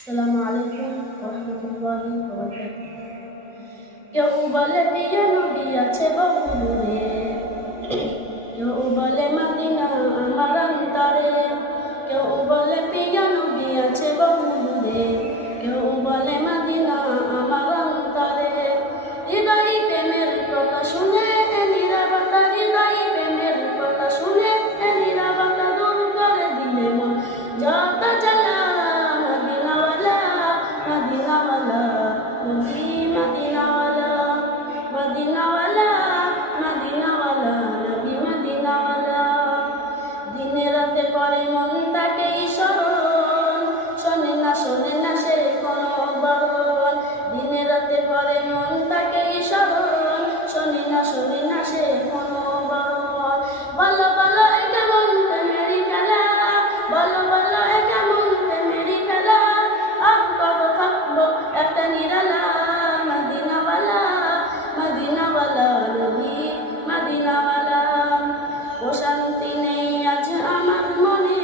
আসসালামু আলাইকুম ওয়া রাহমাতুল্লাহি ওয়া বারাকাতুহু। কেউ বলে প্রিয় নবী আছে বহু দূরে, কেউ বলে মদিনা আমার অন্তরে, কেউ বলে প্রিয় নবী আছে বহু দূরে, কেউ বলে মদিনা আমার অন্তরে। হৃদয় প্রেমের কথা শুনে নীরবতা, হৃদয় প্রেমের কথা শুনে নীরবতা দূর করে দিলে মন যত জ্বালা। মদিনাওয়ালা মদিনাওয়ালা মদিনাওয়ালা মদিনাওয়ালা মদিনাওয়ালা নবী মদিনাওয়ালা। দিনে রাতে করে মন তাকে স্মরণ, শোনে না সে কোনো বারণ। দিনে রাতে করে মন তাকে স্মরণ, শোনে না সে কোনো বারণ। বলো বলো এ কেমন প্রেমেরই খেলা, বলো বলো এ কেমন প্রেমেরই খেলা। আর কত থাকবো একটা নিরালা। মদিনাওয়ালা মদিনাওয়ালা নবী মদিনাওয়ালা। ও শান্তি নেই আজ আমার মনে,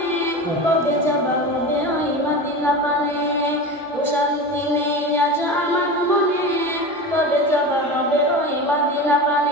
কবে যাবা কবে ওই মদিনা পানে। ও শান্তি নেই আজ আমার মনে, কবে যাবা কবে ওই মদিনা পানে।